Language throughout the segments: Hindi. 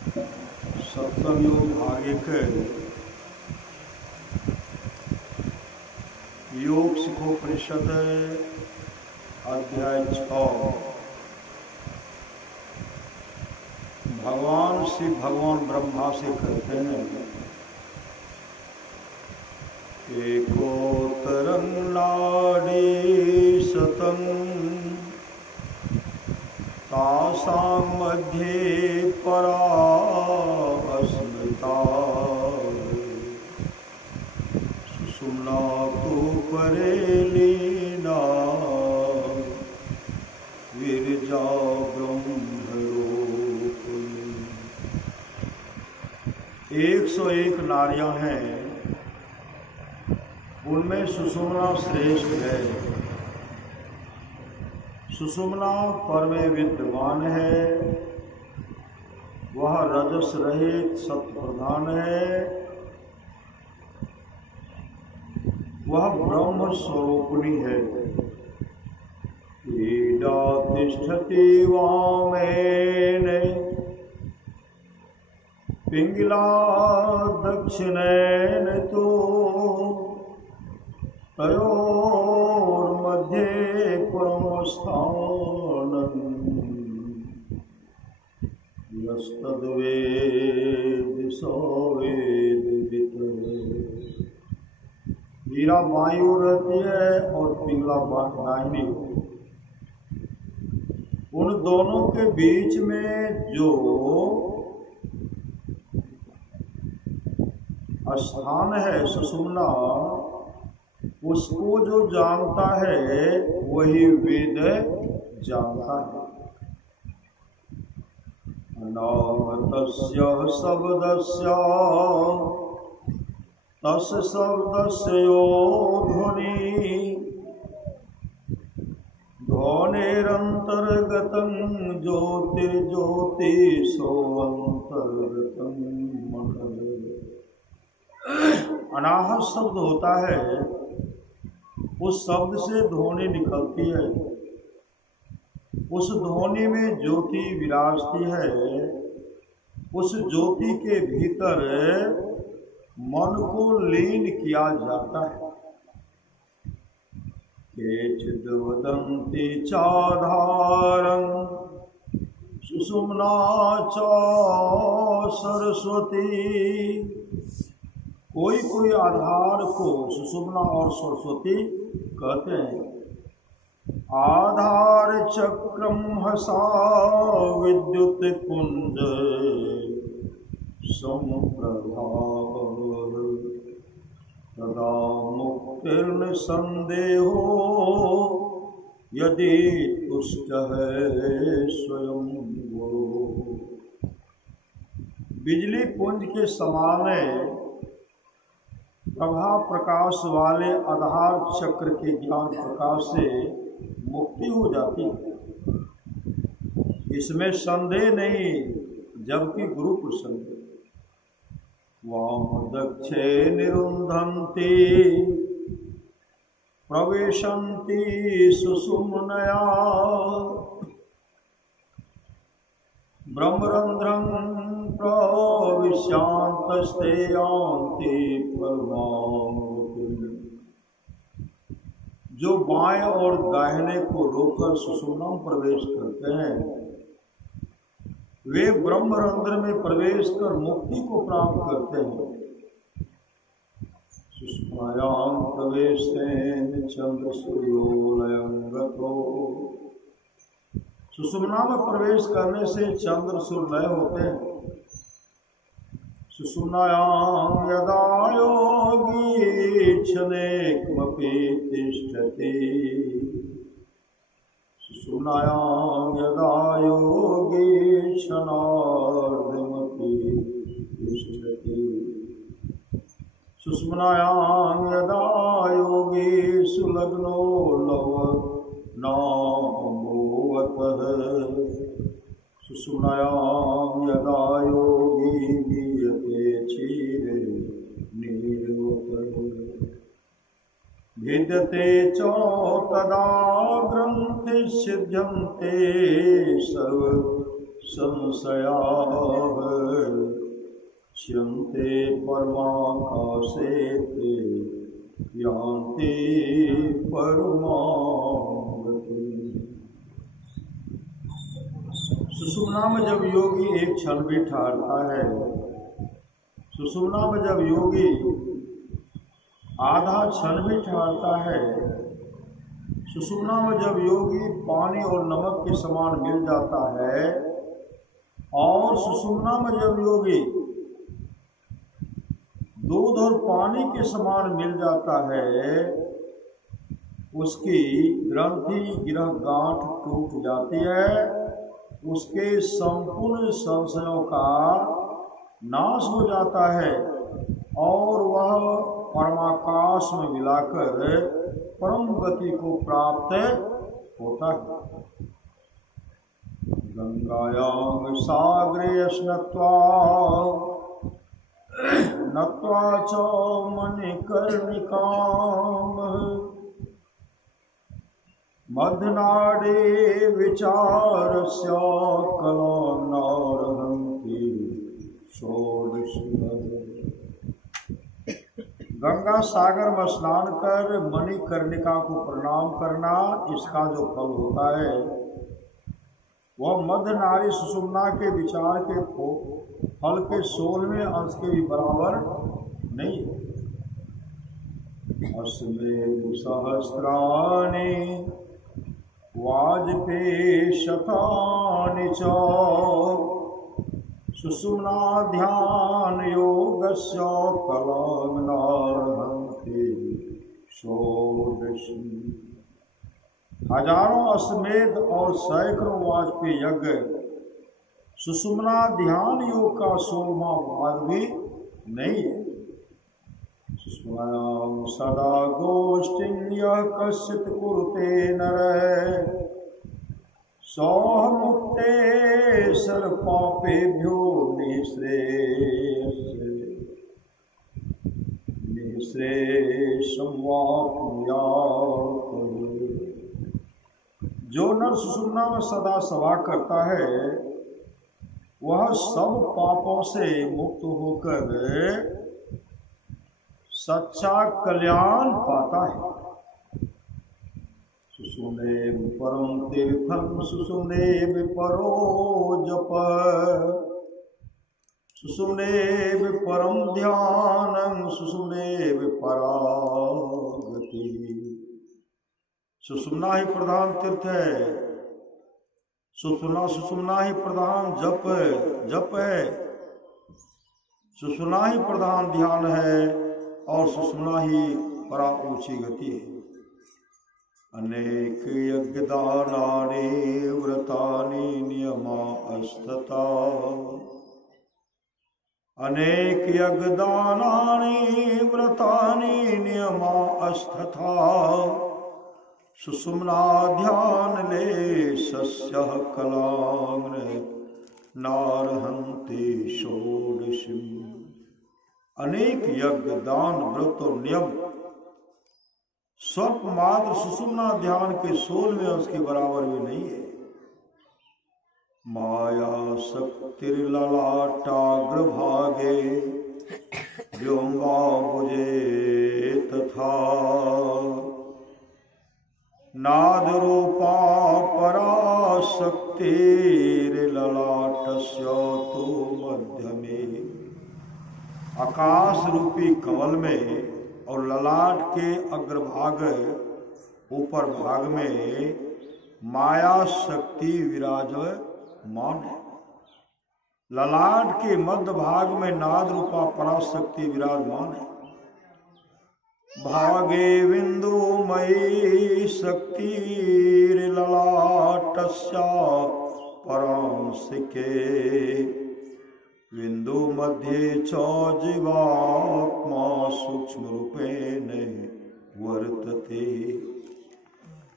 सप्तम योग भागिक योग सिखोपनिषद अध्याय 6। भगवान ब्रह्मा से कहते हैं, एकोत्तरं नाडी शतं तासां मध्ये परा अस्मिता सुषुम्ना तु परे लीना विरजा ब्रह्मरूपिणी। 101 नारियां हैं, उनमें सुषुम्ना श्रेष्ठ है। सुषुम्ना परम विद्वान है, वह रजस रहित सत्य प्रधान है, वह ब्रह्म स्वरूपिणी है। ईडा तिष्ठति वामेन पिंगला दक्षिणेन तो तयोर्मध्ये परमस्थानं यस्तद्वेद स वेद। हीरा बाईं ओर रहती है और पिंगला दाहिनी ओर। उन दोनों के बीच में जो स्थान है सुषुम्ना, उसको जो जानता है वही वेद जानता है। अनाहतस्य शब्दस्य तस्य शब्दस्य यो ध्वनि ध्वनिरन्तर्गतं ज्योतिर्ज्योतिषोऽन्तर्गतं मंडल। अनाहत शब्द होता है, उस शब्द से ध्वनि निकलती है, उस ध्वनि में ज्योति विराजती है, उस ज्योति के भीतर मन को लीन किया जाता है। केचिद् वदन्ति चाधारं सुषुम्ना च सरस्वती। कोई आधार को सुषुम्ना और सरस्वती कहते हैं। आधार चक्रम हसा विद्युत कुंज समप्रभा तदा मुक्तिर्न संदेहो यदि तुष्ट है स्वयं गुरु। बिजली पुंज के समान प्रभा प्रकाश वाले आधार चक्र के ज्ञान प्रकाश से मुक्ति हो जाती है, इसमें संदेह नहीं, जबकि गुरु प्रसन्न। वाम दक्षे निरुन्धन्ति प्रवेशन्ति सुषुम्नया ब्रह्मरन्ध्रं प्रविश्यान्तस्ते यान्ति परमाहुतिम्। जो बाएं और दाहिने को रोककर सुषुम्ना में प्रवेश करते हैं, वे ब्रह्मरंध्र में प्रवेश कर मुक्ति को प्राप्त करते हैं। सुषुम्नायां प्रवेशेन चंद्र सूर्योदयं गतो। सुषुम्ना में प्रवेश करने से चंद्र सूर्योदय होते हैं। सुषुम्नायां यदा योगी क्षणेकमपि तिष्ठति। सुषुम्नायां यदा योगी क्षणार्धमपि तिष्ठति। सुषुम्नायां यदा योगी सुलग्नो लवनामोऽतः। सुषुम्नायां यदा योगी लीयते क्षीरे नीरवतः। भिद्यते च तदा ग्रन्थि सिद्ध्यन्ते सर्व संशयाः। परमाकाशे ते यान्ति परमां गतिम्। सुषुम्ना में जब योगी एक क्षण भी ठहरता है, सुषुम्ना में जब योगी आधा क्षण भी ठहरता है, सुषुम्ना में जब योगी पानी और नमक के समान मिल जाता है, और सुषुम्ना में जब योगी दूध और पानी के समान मिल जाता है, उसकी ग्रंथि गिरह गांठ टूट जाती है, उसके संपूर्ण संशयों का नाश हो जाता है और वह परमाकाश में मिलाकर परम गति को प्राप्त होता है। गंगायां सागरे स्नात्वा नत्वा च मणिकर्णिकां मध्यनाडे विचारस्य कलानार्हन्ति षोडशी। गंगा सागर में स्नान कर मणिकर्णिका को प्रणाम करना, इसका जो फल होता है वह मध्य नाड़ी सुषुम्ना के विचार के फल के 16वें अंश के भी बराबर नहीं है। अस्मेव सहस्राणि वाजपेयी शतानि च सुषुम्ना ध्यान योगस्य फलं नार्हन्ति षोडशी। हजारों अश्वमेध और सैकड़ों वाजपेयी यज्ञ सुषुम्ना ध्यान योग का 16वां भाग भी नहीं है। स्वयं सदा गोष्ठिं यः कश्चित् कुरुते नरः सः मुक्ते सर्वपापेभ्यो निःश्रेयसं वाप्नुयात्। जो नर सुषुम्ना में सदा सभा करता है वह सब पापों से मुक्त होकर सच्चा कल्याण पाता है। सुषुम्नेव परम तीर्थं सुषुम्नेव परो जप सुषुम्नेव परम ध्यानं सुषुम्नेव परा गति। सुषुम्ना ही प्रधान तीर्थ है, सुषुम्ना ही प्रधान जप है, सुषुम्ना ही प्रधान ध्यान है और सुषुम्ना ही परा ऊंची गति है। अनेक यज्ञदानानि व्रतानि नियमा अस्तथा अनेक यज्ञदानानि व्रतानि नियमा अस्तथा सुषुम्ना ध्यान ले सस्य कलांग्र नार्हन्ति षोडशी। अनेक यज्ञ दान व्रत और नियम स्वल्प मात्र सुषुम्ना ध्यान के 16वें अंश के बराबर भी नहीं है। माया शक्तिर्ललाटाग्र भागे व्योमबाहुजे तथा नाद रूपा पराशक्तिर्ललाटस्य तो मध्य में। आकाश रूपी कमल में और ललाट के अग्रभाग ऊपर भाग में माया शक्ति विराजमान है। ललाट के मध्य भाग में नाद रूपा पराशक्ति विराजमान है। भागे बिंदुमयी शक्तिर्ललाटस्य परांशिके बिंदु मध्ये च जीवात्मा सूक्ष्म रूपेण वर्तते।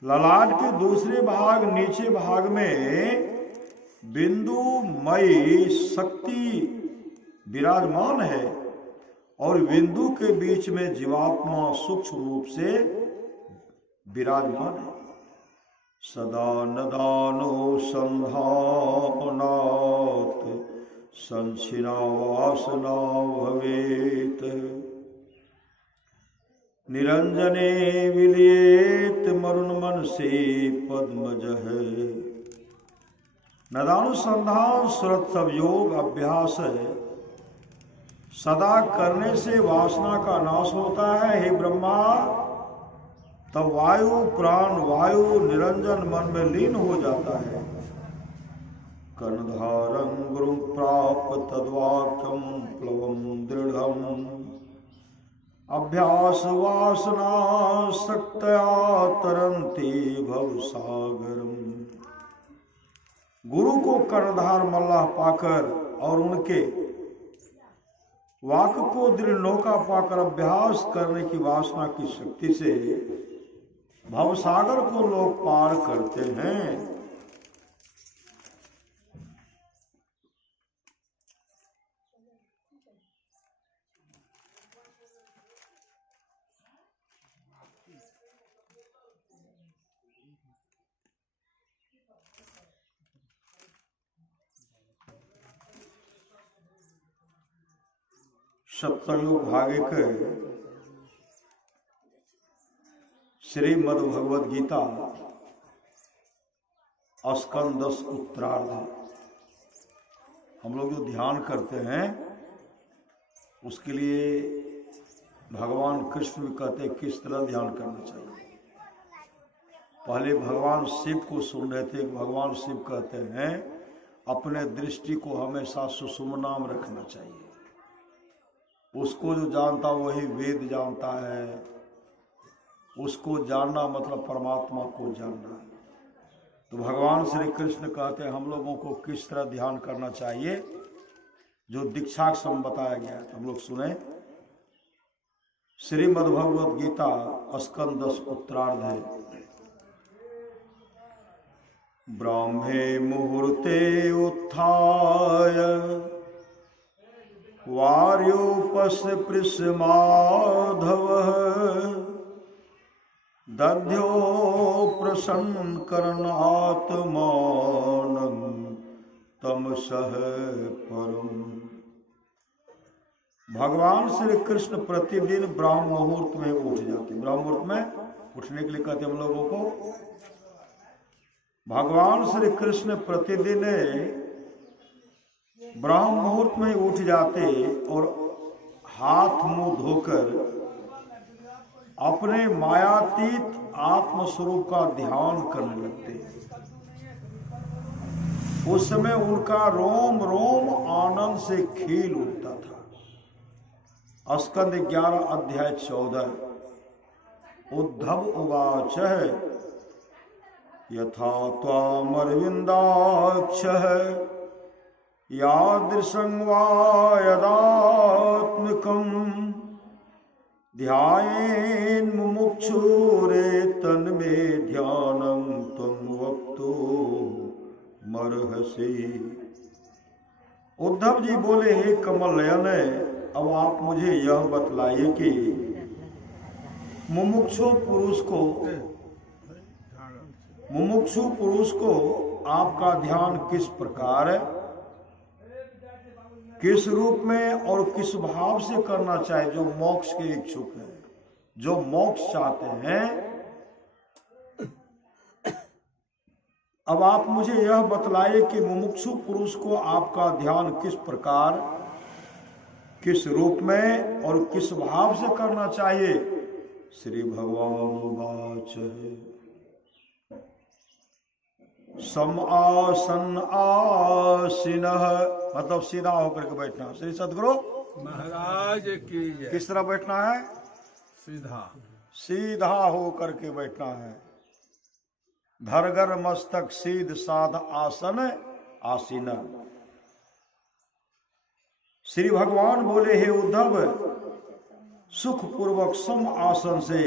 ललाट के दूसरे भाग नीचे भाग में बिंदुमयी शक्ति विराजमान है और बिंदु के बीच में जीवात्मा सूक्ष्म रूप से विराजमान है। सदा नदानो संधानात् संचिना वासना भवेत निरंजने विलियेत मरुण मन से पद्मजः। नदानुसंधान सुरत योग अभ्यास सदा करने से वासना का नाश होता है। हे ब्रह्मा, तब वायु प्राण वायु निरंजन मन में लीन हो जाता है। कर्णधारं गुरुं प्राप्त तद्वाक्यं प्लवं दृढ़ं अभ्यास वासना शक्तया तरन्ति भवसागरम्। गुरु को कर्णधार मल्लाह पाकर और उनके वाक को दृढ़ नौका पाकर अभ्यास करने की वासना की शक्ति से भवसागर को लोग पार करते हैं। सप्तमयुग भागे के श्रीमद् भगवद गीता स्कंद 10 उत्तरार्ध। हम लोग जो ध्यान करते हैं उसके लिए भगवान कृष्ण भी कहते हैं किस तरह ध्यान करना चाहिए। पहले भगवान शिव को सुन रहे थे। भगवान शिव कहते हैं अपने दृष्टि को हमेशा सुषुम्नाम रखना चाहिए। उसको जो जानता वही वेद जानता है। उसको जानना मतलब परमात्मा को जानना। तो भगवान श्री कृष्ण कहते हैं हम लोगों को किस तरह ध्यान करना चाहिए, जो दीक्षा सम बताया गया है। तो हम लोग सुने। श्रीमद् भगवद गीता स्कंद 10 उत्तरार्ध है। ब्राह्मे मुहूर्ते उत्थाय वार्योपस्पृशमाधवः दध्यो प्रसन्नकरन् आत्मानं तमसः परम्। भगवान श्री कृष्ण प्रतिदिन ब्राह्म मुहूर्त में उठ जाते। ब्राह्म मुहूर्त में उठने के लिए कहते हम लोगों को। भगवान श्री कृष्ण प्रतिदिन ब्राह्म मुहूर्त में उठ जाते और हाथ मुंह धोकर अपने मायातीत आत्मस्वरूप का ध्यान करने लगते। उस समय उनका रोम रोम आनंद से खिल उठता था। स्कंद 11 अध्याय 14। उद्धव उवाच यथा त्वामरविन्दाक्षः यादृशं वा यदात्मकं ध्यायेन् मुमुक्षुरे तन्मे ध्यानं त्वं वक्तुमर्हसि। उद्धव जी बोले हे कमल नयन, अब आप मुझे यह बतलाइए कि मुमुक्षु पुरुष को आपका ध्यान किस प्रकार है, किस रूप में और किस भाव से करना चाहिए। जो मोक्ष के इच्छुक है, जो मोक्ष चाहते हैं, अब आप मुझे यह बतलाइए कि मुमुक्षु पुरुष को आपका ध्यान किस प्रकार, किस रूप में और किस भाव से करना चाहिए। श्री भगवान वाच सम आसन आसीनः, मतलब सीधा होकर के बैठना। श्री सदगुरु महाराज की जय। किस तरह बैठना है? सीधा सीधा होकर के बैठना है। धरगर मस्तक सीध साध आसन आसीन। श्री भगवान बोले हे उद्धव, सुख पूर्वक सम आसन से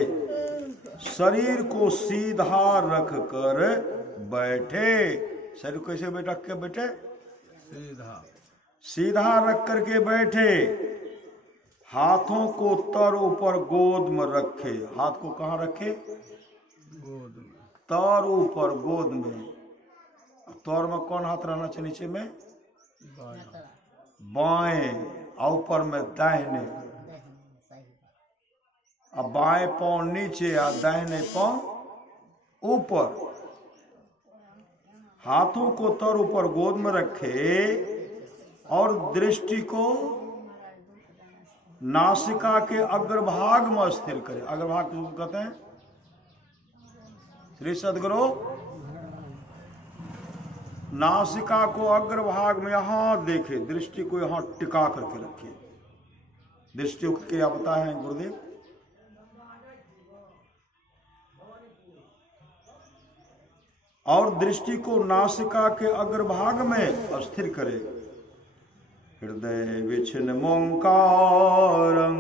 शरीर को सीधा रख कर बैठे। शरीर कैसे रख के बैठे? सीधा सीधा रख करके बैठे। हाथों को तर ऊपर गोद में रखे। हाथ को कहाँ रखे? गोद में। तर ऊपर गोद में। तर में कौन हाथ रहना चाहिए? नीचे में बाएं और ऊपर में दाहिने। अब बाएं पांव नीचे या दाहिने पांव ऊपर, हाथों को तर ऊपर गोद में रखे और दृष्टि को नासिका के अग्रभाग में स्थिर करे। अग्रभाग किसको कहते हैं? श्री सदगुरु नासिका को अग्रभाग में यहां देखे, दृष्टि को यहां टिका करके रखे। दृष्टि को क्या बताए हैं गुरुदेव? और दृष्टि को नासिका के अग्रभाग में स्थिर करे। हृदय विछिन्न मोंकारं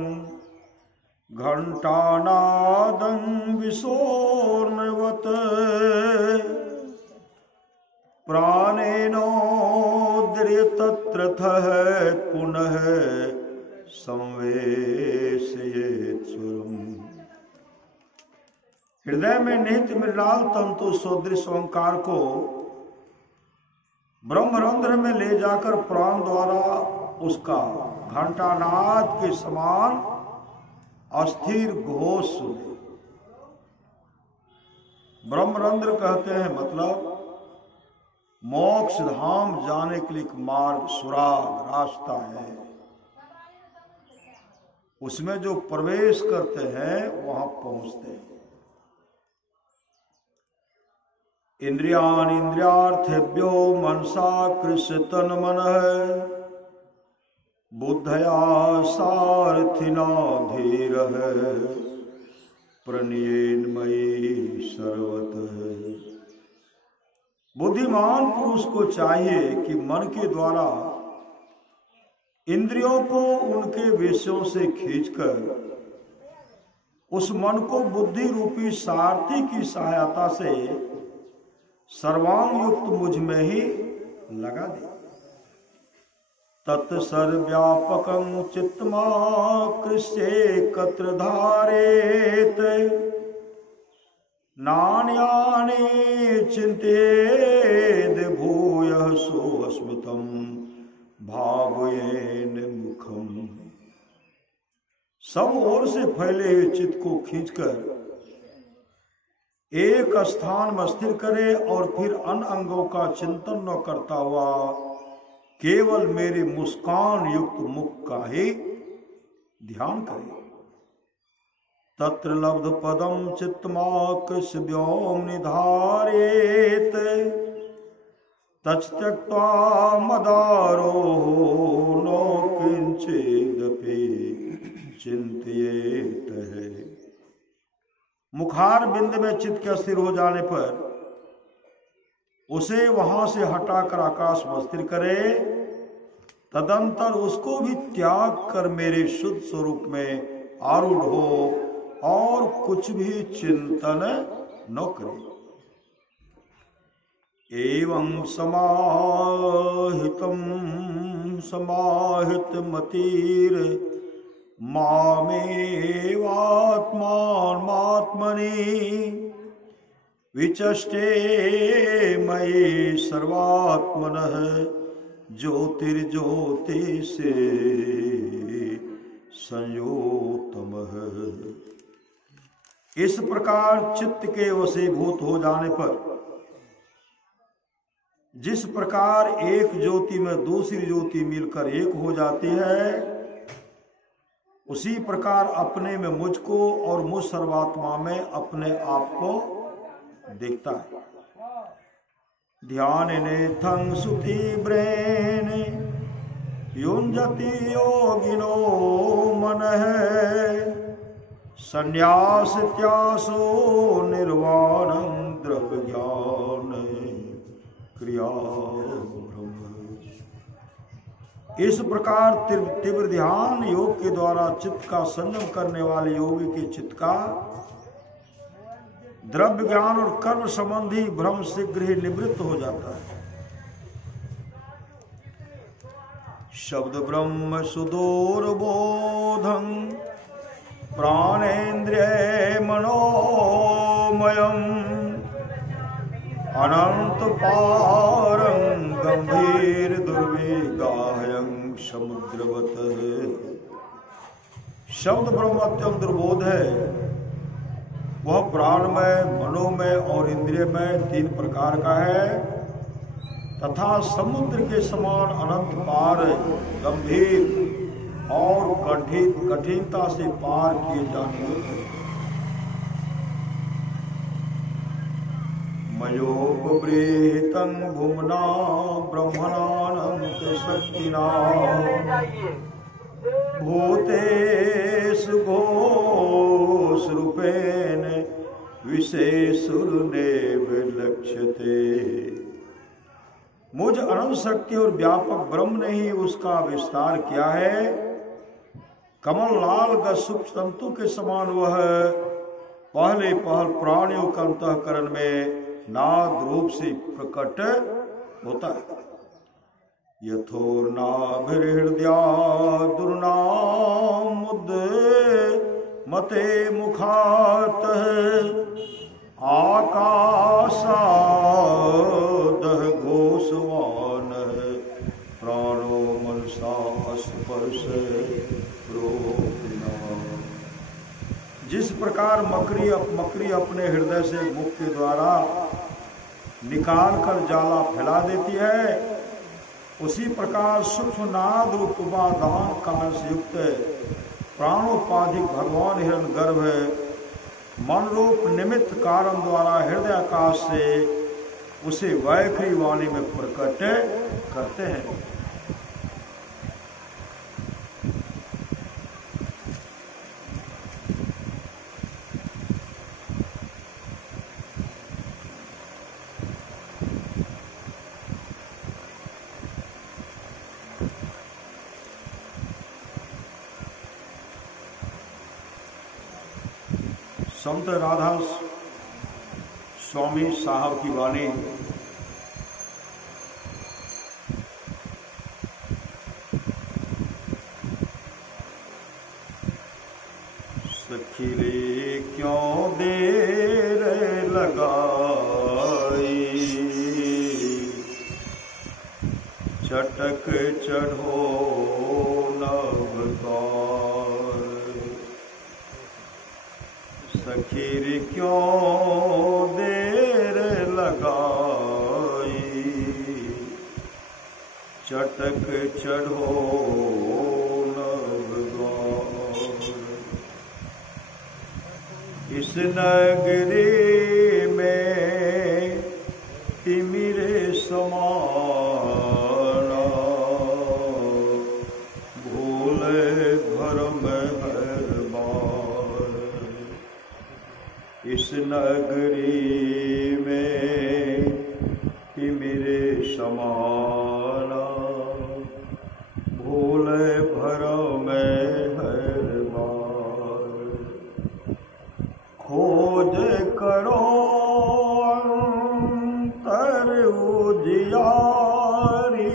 घंटानादं विशोर्णवत प्राणेनोद्र्य तत्रथः पुनः संवेशयेत् स्वरम्। हृदय में निहित मृणाल तंतु सदृश ओंकार को ब्रह्मरंध्र में ले जाकर प्राण द्वारा उसका घंटानाद के समान अस्थिर घोष सुने। ब्रह्मरंध्र कहते हैं मतलब मोक्ष धाम जाने के लिए एक मार्ग, सुराग, रास्ता है। उसमें जो प्रवेश करते हैं वहां पहुंचते हैं। इंद्रियान इंद्रियार्थेभ्यो मनसा कृष्य तन मन बुद्धया सारथिना धीर प्रणयेन मयि सर्वतः। बुद्धिमान पुरुष को चाहिए कि मन के द्वारा इंद्रियों को उनके विषयों से खींचकर उस मन को बुद्धि रूपी सारथी की सहायता से सर्वांग युक्त मुझ में ही लगा दे। तत्सर्वव्यापकं चित्तमाकृष्येकत्र धारेत नान्यानि चिन्तयेद् भूयः सोऽस्मितं भावयेन मुखम। सब ओर से फैले हुए चित्त को खींचकर एक स्थान में स्थिर करे और फिर अन्य अंगों का चिंतन न करता हुआ केवल मेरे मुस्कान युक्त मुख का ही ध्यान करे। तत्र लब्ध पदम चित्तमाकृष्य व्योम निधारेत तच्त्यक्त्वा मदारो नो किंचिदपि चिंतयेत है। मुखार बिंद में चित्त के स्थिर हो जाने पर उसे वहां से हटाकर आकाश में स्थिर करे। तदंतर उसको भी त्याग कर मेरे शुद्ध स्वरूप में आरूढ़ हो और कुछ भी चिंतन न करे। एवं समाहित मतीर मामेवात्मात्मनि विचष्टे मयि सर्वात्मनः ज्योतिर्ज्योति से संयोतमः। इस प्रकार चित्त के वशीभूत हो जाने पर जिस प्रकार एक ज्योति में दूसरी ज्योति मिलकर एक हो जाती है, उसी प्रकार अपने में मुझको और मुझ सर्वात्मा में अपने आप को देखता है। ध्यान नेथं सुतीव्रेण युञ्जति योगिनो मनः संन्यासत्यासो निर्वाणं द्रव्य ज्ञान क्रिया ब्रह्म। इस प्रकार तीव्र ध्यान योग के द्वारा चित्त का संयम करने वाले योगी के चित्त का द्रव्य ज्ञान और कर्म संबंधी भ्रम शीघ्र ही निवृत्त हो जाता है। शब्द ब्रह्म सुदूरबोधं प्राणेन्द्रिय मनोमयम् अनंत पारं गंभीर दुर्विगाहं समुद्रवत। शब्द ब्रह्म अत्यंत दुर्बोध है। वह प्राणमय, मनोमय और इंद्रियमय 3 प्रकार का है तथा समुद्र के समान अनंत पार, गंभीर और कठिनता से पार किए जाने योग्य। मयोपबृहितं भुम्ना ब्रह्मणानंत शक्तिना भूतेषु घोषरूपेण विशेषुर्नैव लक्ष्यते। मुझ अनंत शक्ति और व्यापक ब्रह्म ने ही उसका विस्तार किया है। कमल लाल का सूक्ष्म तंतु के समान वह पहले प्राणियों का अंतःकरण में नाद रूप से प्रकट होता है। यथोर्नाभिर्हृदया दुर्नामुद मते मुखातः आकाशादः घोषवान प्राणो मनसा स्पर्श रोहिणा। जिस प्रकार मकड़ी अपने हृदय से मुख के द्वारा निकाल कर जाला फैला देती है, उसी प्रकार सूक्ष्म नाद रूप उपादान काल से युक्त प्राणोपाधिक भगवान हिरण्यगर्भ मन रूप निमित्त कारण द्वारा हृदय आकाश से उसे वैखरी वाणी में प्रकट करते हैं। संत राधा स्वामी साहब की वाणी। सखी रे क्यों देर लगाई, चटक चढ़ो नवकार। सखीर क्यों देर लगाई, चटक चढ़ो नवद्वार। इस नगरी में तिमिरे समाना, भूले भरम हर बार। इस नगरी में तिमिरे समाना, भूले भरम हर बार। खोज करो अंतर उजियारी,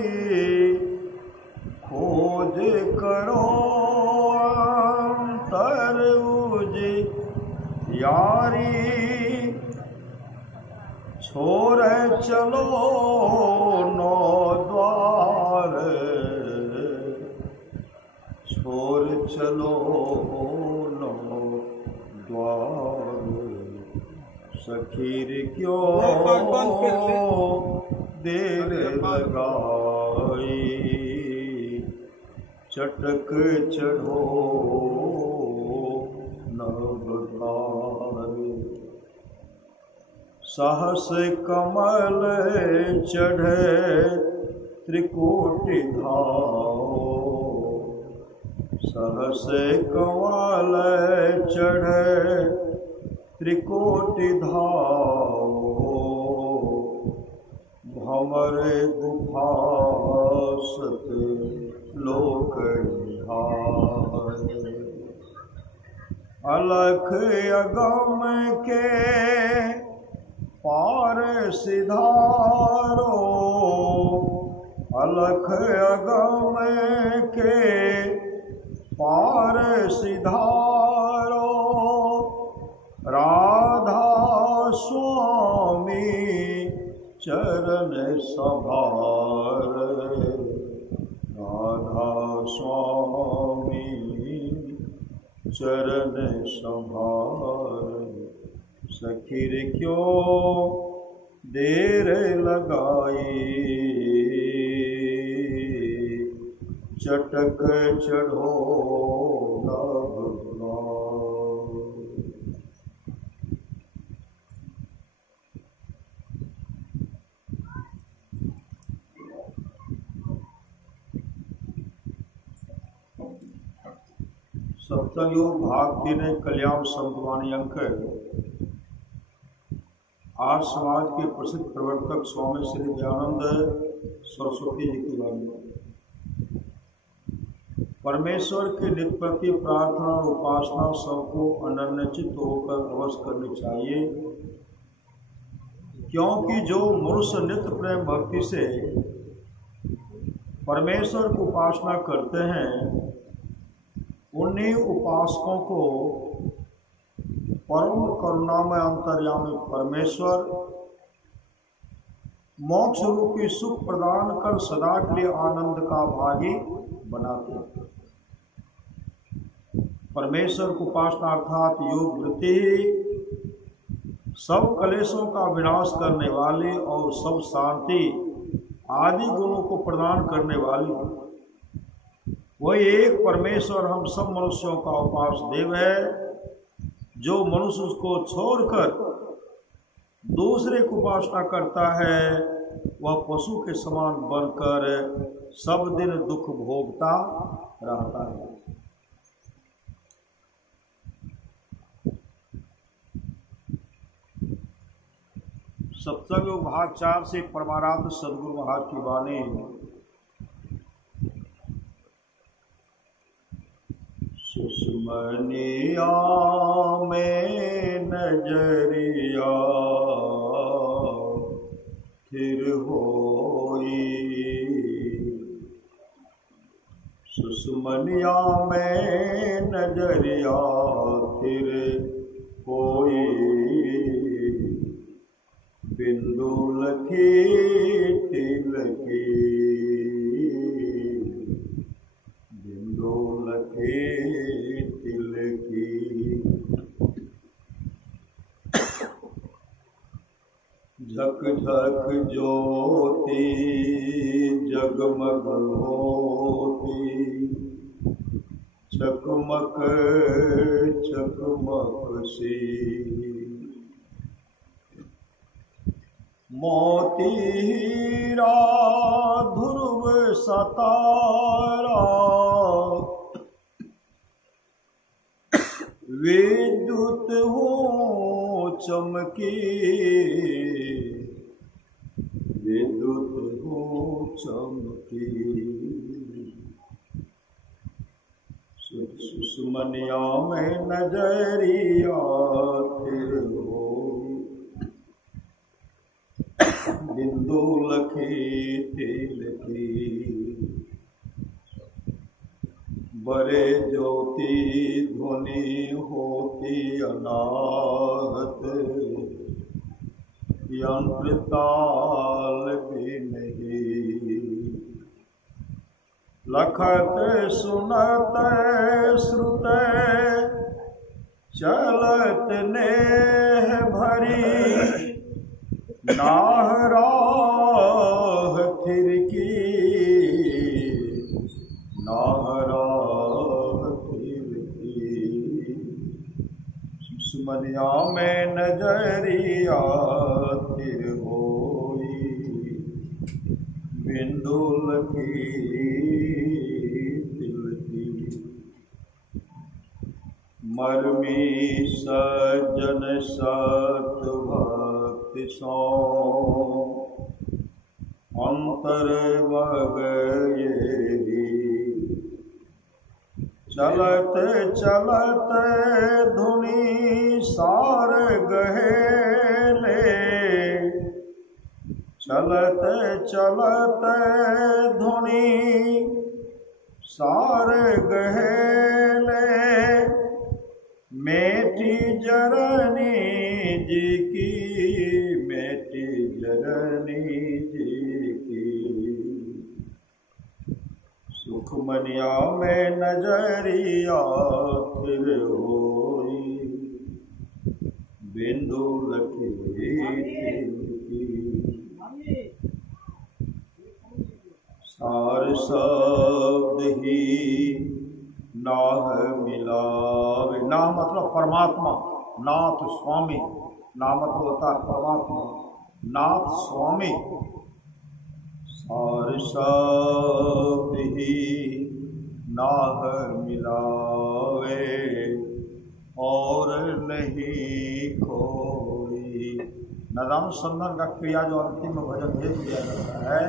खोज करो अंतर उजियारी। छोड़ चलो नौ द्वार, छोड़ चलो नौ द्वार। सखीर क्यों देर लगाई, चटक चढ़ो नवद्वार। सहस कमल चढ़े त्रिकोटि धाओ, सहस कमल चढ़े त्रिकोटि धाओ। भंवर गुफा सत लोक निहाय। अलख अगम के पार सिधारो, अलख अगम के पार सिधारो। राधा स्वामी चरण सभार, राधा चरण संभार, सखी रे क्यों देर लगाई, चटक चढ़ो सत्संग योग भाग 3 कल्याण संतवाणी अंक। आज समाज के प्रसिद्ध प्रवर्तक स्वामी श्री दयानंद सरस्वती जी की वाणी। परमेश्वर के नित्य प्रति प्रार्थना और उपासना सबको अनन्यचित होकर अवश्य करनी चाहिए, क्योंकि जो मनुष्य नित्य प्रेम भक्ति से परमेश्वर की उपासना करते हैं, उन्हीं उपासकों को परम करुणामय अंतर्यामी परमेश्वर मोक्ष रूपी सुख प्रदान कर सदा के लिए आनंद का भागी बनाते हैं। परमेश्वर की उपासना अर्थात योग वृत्ति सब कलेशों का विनाश करने वाली और सब शांति आदि गुणों को प्रदान करने वाली वही एक परमेश्वर हम सब मनुष्यों का उपास्य देव है। जो मनुष्य उसको छोड़कर दूसरे की उपासना करता है, वह पशु के समान बनकर सब दिन दुख भोगता रहता है। सत्संग भाग 4 से परमाराध्य सद्गुरु महाराज की वाणी। सुषमनिया में नजरिया फिर होई, सुषमनिया में नजरिया फिर होई, बिंदु लखी तिलकी, बिंदु लखी तिलकी। झक झक ज्योति जगमग होती, चकमक चकमक सी, मोती हीरा ध्रुव सतारा, विद्युत हो चमकी, विद्युत हो चमकी। सुषमनिया में नजरिया फिर हो, बिंदु लखी तिलकी, बड़े ज्योति ध्वनि होती अनाहत, यंत्र ताल भी नहीं, लखत सुनत श्रुत चलत नेह भरी, नाहराह थिरकी, नाहराह थिरकी। सुषमनिया में नजरिया फिर होई, बिंदु लखी तिलकी। मर्मी सज्जन सत भक्ति सो, अंतर बगये, चलत चलत धुनी सार गहेले, चलत चलत धुनी सार गहेले, मेटी जरनी जी की, मेटी जरनी जी की। सुख सुखमनिया में नजरिया फिर होई, बिंदु लखी सार शब्द ही नाह मिलावे। नाह मतलब परमात्मा, नाथ स्वामी, नाम मतलब होता है परमात्मा, नाथ स्वामी। सार शब्द ही नाह मिलावे, और नहीं कोई। नदानुसंधान का क्रिया जो अंतिम में भजन भेज दिया जाता है,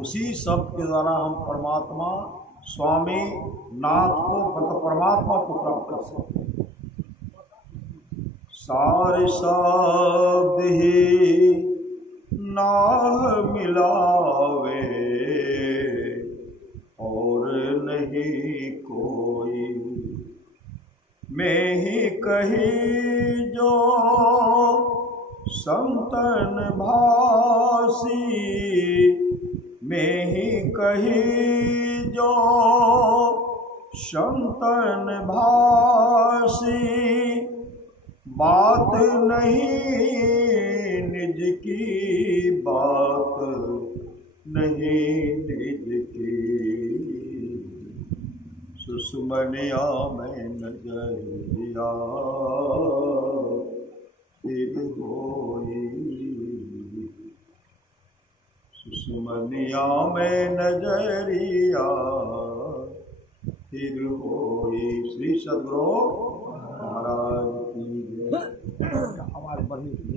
उसी शब्द के द्वारा हम परमात्मा स्वामी नाथ को मतलब परमात्मा को प्राप्त कर सकते हैं। सारे शब्द ही नाह मिलावे, और नहीं कोई। मैं ही कही जो संतन भासी, मैं ही कही जो संतन भासी, बात नहीं निज की, बात नहीं निज की। सुषमनिया में नजरिया फिर होई, सुषमनिया में नजरिया फिर होई। श्री सद्गुरु महाराज की जय। हमारे बढ़ी थी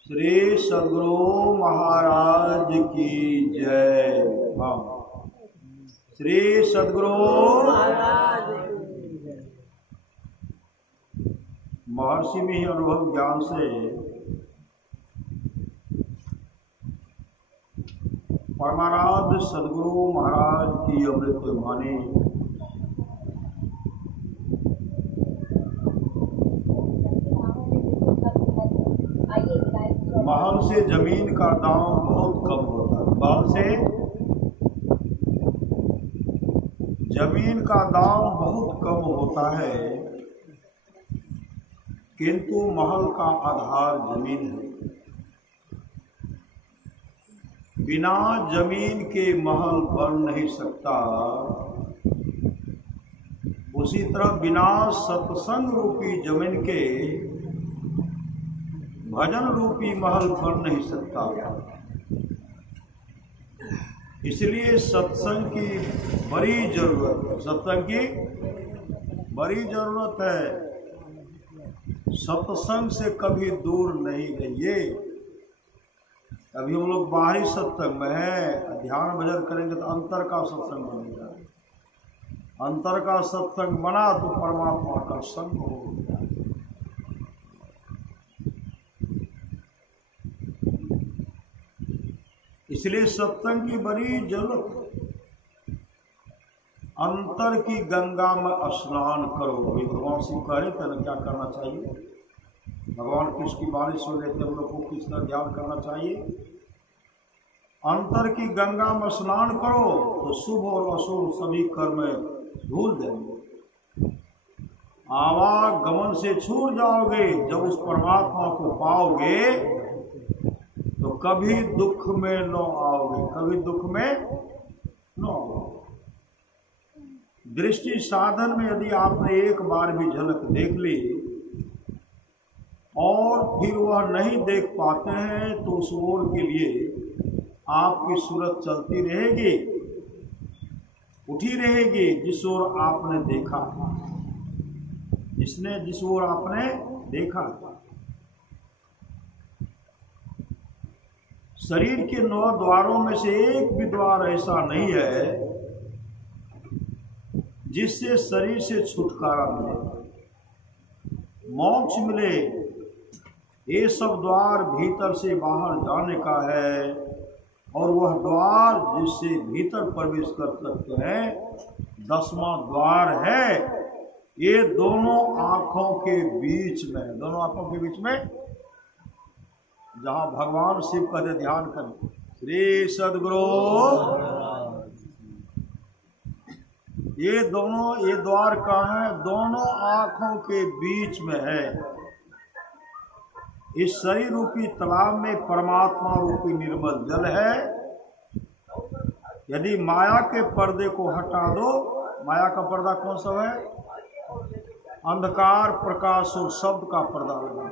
श्री सद्गुरु महाराज की जय। श्री सद्गुरु महर्षि में ही अनुभव ज्ञान से परमाराध्य सद्गुरु महाराज की अमृत वाणी महल से जमीन का दाम बहुत कम होता है। महल से जमीन का दाम बहुत कम होता है, किंतु महल का आधार जमीन है। बिना जमीन के महल बन नहीं सकता, उसी तरह बिना सत्संग रूपी जमीन के भजन रूपी महल बन नहीं सकता। इसलिए सत्संग की बड़ी जरूरत है, सत्संग की बड़ी जरूरत है। सत्संग से कभी दूर नहीं रहिए। अभी हम लोग बाहरी सत्संग में है, ध्यान भजन करेंगे तो अंतर का सत्संग बनेगा। अंतर का सत्संग बना तो परमात्मा का संग होगा। इसलिए सत्संग की बड़ी जरूरत है। अंतर की गंगा में स्नान करो। अभी भगवान शिव कह रहे थे ना क्या करना चाहिए। भगवान कृष्ण की वाणी सुन रहे थे, हम लोग को किस तरह ध्यान करना चाहिए। अंतर की गंगा में स्नान करो तो शुभ और अशुभ सभी कर्म धुल देंगे। आवागमन से छूट जाओगे। जब उस परमात्मा को पाओगे तो कभी दुख में न आओगे, कभी दुख में न आओगे। दृष्टि साधन में यदि आपने एक बार भी झलक देख ली और फिर वह नहीं देख पाते हैं तो उस ओर के लिए आपकी सूरत चलती रहेगी, उठी रहेगी जिस ओर आपने देखा, जिस ओर आपने देखा। शरीर के 9 द्वारों में से एक भी द्वार ऐसा नहीं है जिससे शरीर से छुटकारा मिले, मोक्ष मिले। ये सब द्वार भीतर से बाहर जाने का है, और वह द्वार जिससे भीतर प्रवेश कर सकते हैं 10वां द्वार है। ये दोनों आंखों के बीच में, दोनों आंखों के बीच में जहां भगवान शिव का ध्यान करें, श्री सद्गुरु, ये द्वार कहाँ है? दोनों आंखों के बीच में है। इस शरीर रूपी तालाब में परमात्मा रूपी निर्मल जल है। यदि माया के पर्दे को हटा दो, माया का पर्दा कौन सा है? अंधकार, प्रकाश और शब्द का पर्दा लगा।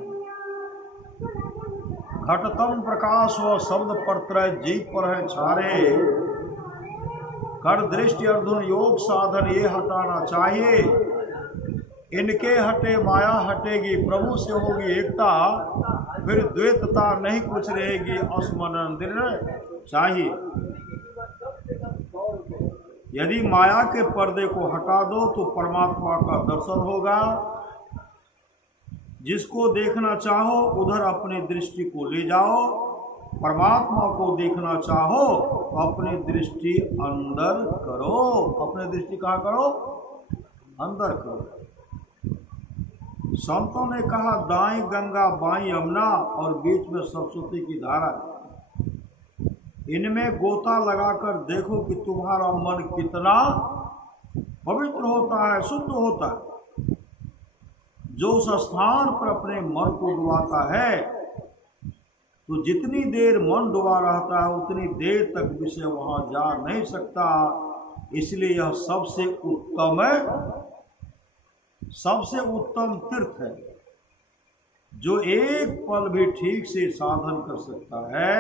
घटतम प्रकाश व शब्द परत्रय जीव पर है छारे। कर दृष्टि अर्जुन योग साधन ये हटाना चाहिए। इनके हटे माया हटेगी, प्रभु से होगी एकता, फिर द्वैतता नहीं कुछ रहेगी, अस्मरण चाहिए। यदि माया के पर्दे को हटा दो तो परमात्मा का दर्शन होगा। जिसको देखना चाहो उधर अपनी दृष्टि को ले जाओ। परमात्मा को देखना चाहो तो अपनी दृष्टि अंदर करो। अपनी दृष्टि कहाँ करो? अंदर करो। संतों ने कहा दाएं गंगा बाएं यमुना और बीच में सरस्वती की धारा। इनमें गोता लगाकर देखो कि तुम्हारा मन कितना पवित्र होता है, शुद्ध होता है। जो उस स्थान पर अपने मन को डुबाता है तो जितनी देर मन डुबा रहता है उतनी देर तक विषय वहां जा नहीं सकता। इसलिए यह सबसे उत्तम तीर्थ है। जो एक पल भी ठीक से साधन कर सकता है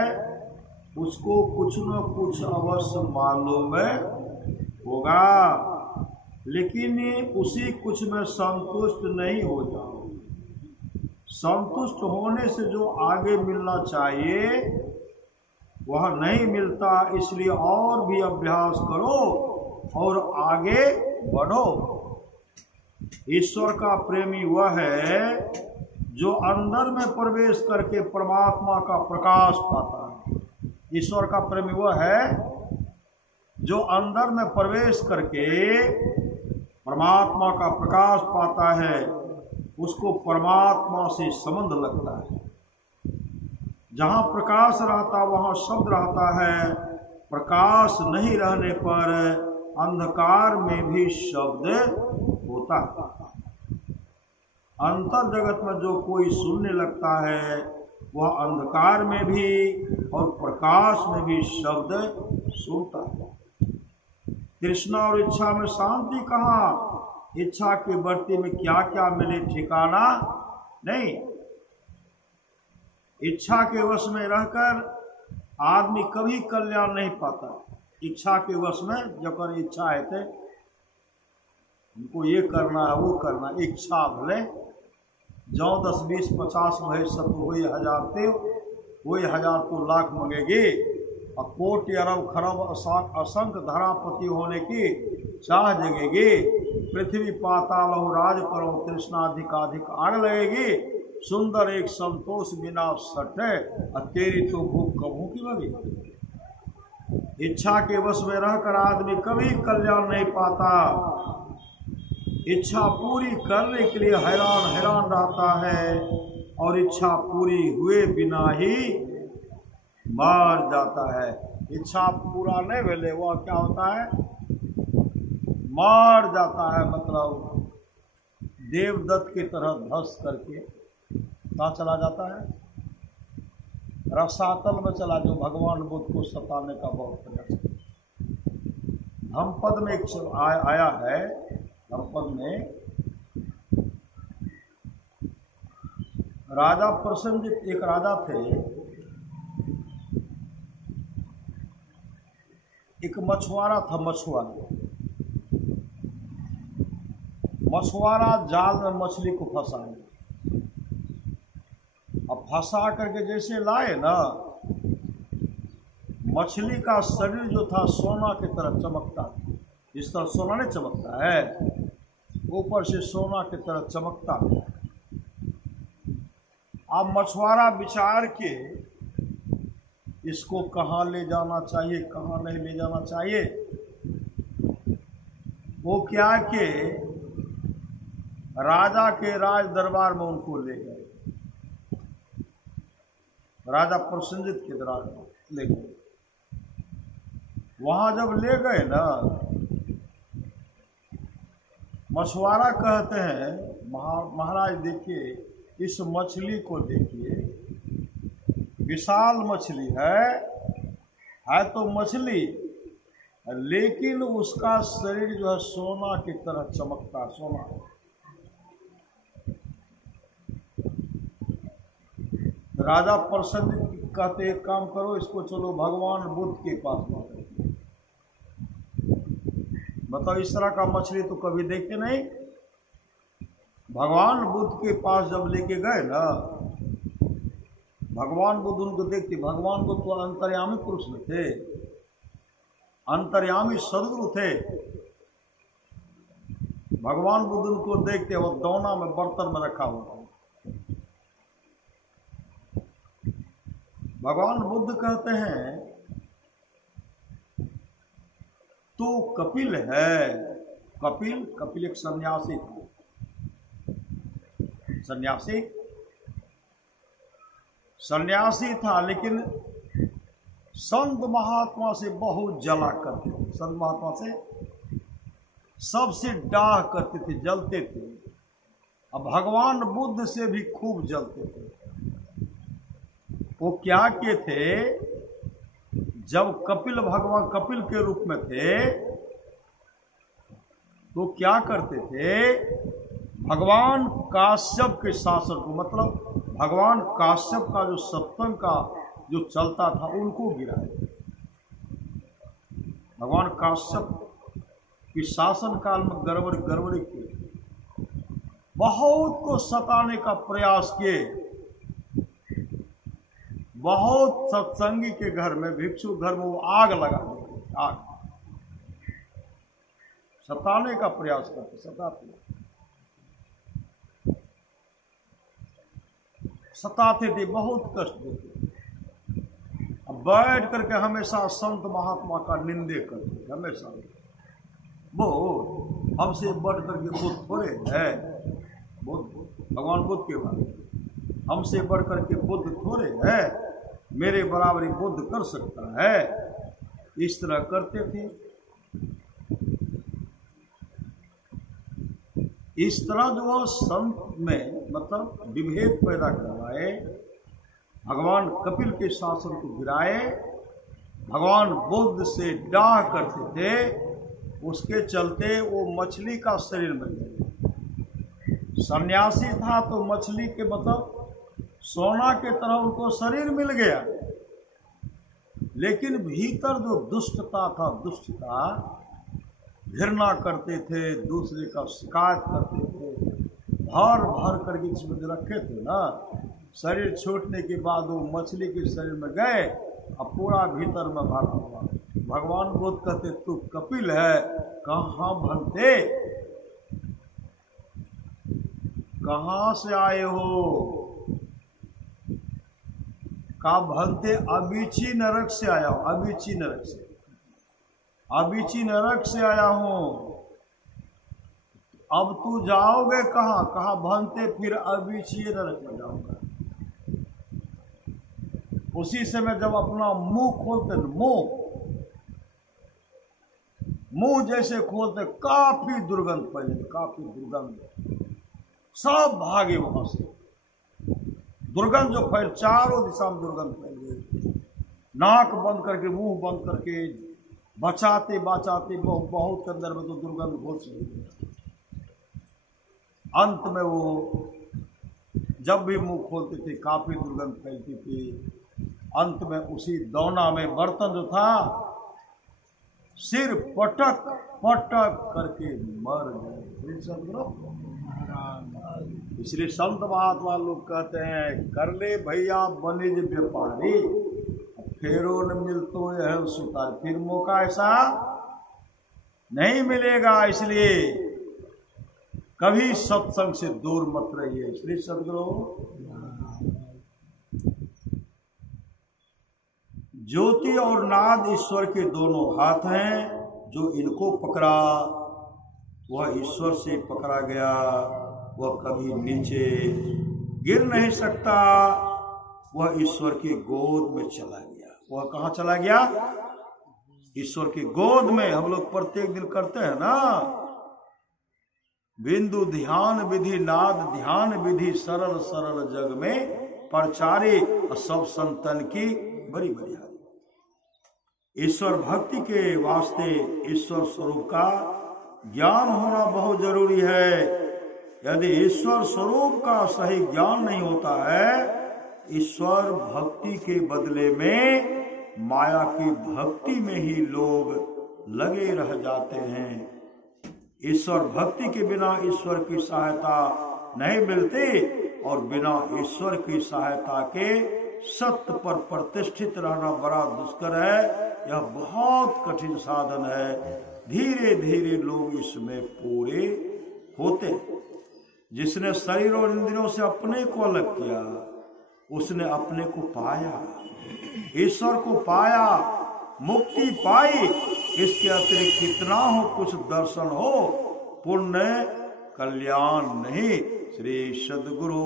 उसको कुछ न कुछ अवश्य मालूम होगा, लेकिन उसी कुछ में संतुष्ट नहीं हो जाओ। संतुष्ट होने से जो आगे मिलना चाहिए वह नहीं मिलता। इसलिए और भी अभ्यास करो और आगे बढ़ो। ईश्वर का प्रेमी वह है जो अंदर में प्रवेश करके परमात्मा का प्रकाश पाता है। ईश्वर का प्रेमी वह है जो अंदर में प्रवेश करके परमात्मा का प्रकाश पाता है। उसको परमात्मा से संबंध लगता है। जहाँ प्रकाश रहता वहाँ शब्द रहता है। प्रकाश नहीं रहने पर अंधकार में भी शब्द होता है। अंतर जगत में जो कोई सुनने लगता है वह अंधकार में भी और प्रकाश में भी शब्द सुनता है। तृष्णा और इच्छा में शांति कहाँ? इच्छा की बढ़ती में क्या क्या मिले ठिकाना नहीं। इच्छा के वश में रहकर आदमी कभी कल्याण नहीं पाता। इच्छा के वश में जब इच्छा है थे उनको ये करना है वो करना, इच्छा भले जो 10 20 50 वही 100 वही 1000 थे, वही 1000 तो लाख मंगेगी और कोटि अरब खरब असंख्य धरापति होने की चाह जगेगी। पृथ्वी पाताल राज करो तृष्णाधिकाधिक आग लगेगी। सुंदर एक संतोष बिना सटे और तेरी तो भूख कबू की लगी। इच्छा के वश में रहकर आदमी कभी कल्याण नहीं पाता। इच्छा पूरी करने के लिए हैरान रहता है और इच्छा पूरी हुए बिना ही मर जाता है। इच्छा पूरा नहीं मिले वह क्या होता है? मर जाता है। मतलब देवदत्त की तरह धस करके कहाँ चला जाता है? रसातल में चला, जो भगवान बुद्ध को सताने का बहुत प्रयास। धम्पद में एक आया है। धम्पद में राजा प्रसन्नजित एक राजा थे। एक मछुआरा था। मछुआरा जाल में मछली को फंसाए। अब फंसा करके जैसे लाए ना, मछली का शरीर जो था सोना की तरह चमकता। जिस तरह सोना नहीं चमकता है, ऊपर से सोना की तरह चमकता है। अब मछुआरा विचार के इसको कहाँ ले जाना चाहिए, कहाँ नहीं ले जाना चाहिए। वो क्या कि राजा के राज दरबार में उनको ले गए, राजा प्रसन्नजित के दरबार में ले गए। वहां जब ले गए ना, मछुआरा कहते हैं महाराज देखिए इस मछली को देखिए, विशाल मछली है तो मछली, लेकिन उसका शरीर जो है सोना की तरह चमकता, सोना। राजा प्रसन्न कहते एक काम करो, इसको चलो भगवान बुद्ध के पास ले। बताओ, इस तरह का मछली तो कभी देखे नहीं। भगवान बुद्ध के पास जब लेके गए ना, भगवान बुद्ध उनको देखते, भगवान बुद्ध तो अंतर्यामी पुरुष में थे, अंतर्यामी सदगुरु थे। भगवान बुद्ध उनको देखते, वो दोना में बर्तन में रखा हुआ। भगवान बुद्ध कहते हैं तो कपिल है। कपिल एक सन्यासी था, सन्यासी था, लेकिन संत महात्मा से बहुत जला करते थे, संत महात्मा से सबसे डाह करते थे, जलते थे। अब भगवान बुद्ध से भी खूब जलते थे। वो क्या किए थे, जब भगवान कपिल के रूप में थे तो क्या करते थे, भगवान काश्यप के शासन को, मतलब भगवान काश्यप का जो सत्संग का जो चलता था उनको गिराए। भगवान काश्यप के शासन काल में गड़बड़ी की, बहुत को सताने का प्रयास किए। बहुत सत्संगी के घर में, भिक्षु घर में वो आग लगा देते, आग सताने का प्रयास करते, सताते थे, बहुत कष्ट देते। अब बैठ करके हमेशा संत महात्मा का निंदे करते, हमेशा। वो हमसे बढ़ करके बुद्ध थोड़े है, भगवान बुद्ध के बारे, हमसे बढ़ करके बुद्ध थोड़े है, मेरे बराबरी बुद्ध कर सकता है, इस तरह करते थे। इस तरह जो संत में मतलब विभेद पैदा करवाए, भगवान कपिल के शासन को गिराए, भगवान बुद्ध से डाह करते थे, उसके चलते वो मछली का शरीर मिल गया। सन्यासी था तो मछली के मतलब सोना के तरह उनको शरीर मिल गया, लेकिन भीतर जो दुष्टता था, दुष्टता, घृणा करते थे, दूसरे का शिकायत करते थे, भर करके इसमें रखे थे ना। शरीर छूटने के बाद वो मछली के शरीर में गए, अब पूरा भीतर में भरा हुआ। भगवान बुद्ध कहते तू कपिल है, कहाँ भनते, कहाँ से आए हो? का भनते अबीची नरक से आया हूं, अबीची नरक से, अबीची नरक से आया हूं। अब तू जाओगे कहाँ? कहा भनते फिर अबीची नरक में जाऊंगा। उसी समय जब अपना मुंह खोलते, मुंह जैसे खोलते, काफी दुर्गंध फैले, काफी दुर्गंध, सब भागे वहां से। दुर्गंध जो फैल, चारों दिशा में दुर्गंध फैल गई। नाक बंद करके, मुंह बंद करके, बचाते बहुत के अंदर में तो दुर्गंध घुस गई। अंत में वो जब भी मुंह खोलते थे काफी दुर्गंध फैलती थी। अंत में उसी दौना में बर्तन जो था, सिर पटक करके मर गए। इसलिए संत महात्मा लोग कहते हैं, कर ले भैया बनिज व्यापारी, फेरो न मिलतो यह सुतार। फिर मौका ऐसा नहीं मिलेगा, इसलिए कभी सत्संग से दूर मत रहिए। इसलिए सदगुरु ज्योति और नाद ईश्वर के दोनों हाथ हैं। जो इनको पकड़ा वह ईश्वर से पकड़ा गया, वह कभी नीचे गिर नहीं सकता, वह ईश्वर की गोद में चला गया। वह कहाँ चला गया? ईश्वर की गोद में। हम लोग प्रत्येक दिन करते हैं ना, बिंदु ध्यान विधि नाद ध्यान विधि सरल सरल जग में प्रचारे सब संतन की बड़ी बड़ी। ईश्वर भक्ति के वास्ते ईश्वर स्वरूप का ज्ञान होना बहुत जरूरी है। यदि ईश्वर स्वरूप का सही ज्ञान नहीं होता है, ईश्वर भक्ति के बदले में माया की भक्ति में ही लोग लगे रह जाते हैं। ईश्वर भक्ति के बिना ईश्वर की सहायता नहीं मिलती, और बिना ईश्वर की सहायता के सत्य पर प्रतिष्ठित रहना बड़ा दुष्कर है। यह बहुत कठिन साधन है। धीरे धीरे लोग इसमें पूरे होते। जिसने शरीर और इंद्रियों से अपने को अलग किया, उसने अपने को पाया, ईश्वर को पाया, मुक्ति पाई। इसके अतिरिक्त कितना हो, कुछ दर्शन हो, पुण्य कल्याण नहीं। श्री सद्गुरु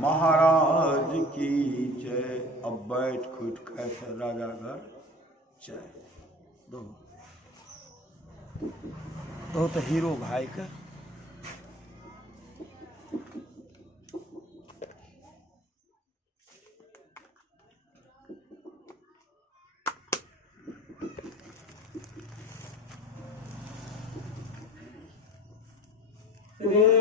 महाराज की जय। अब बैठ खुट कैसे राजा घर जय। दो तो हीरो भाई का रे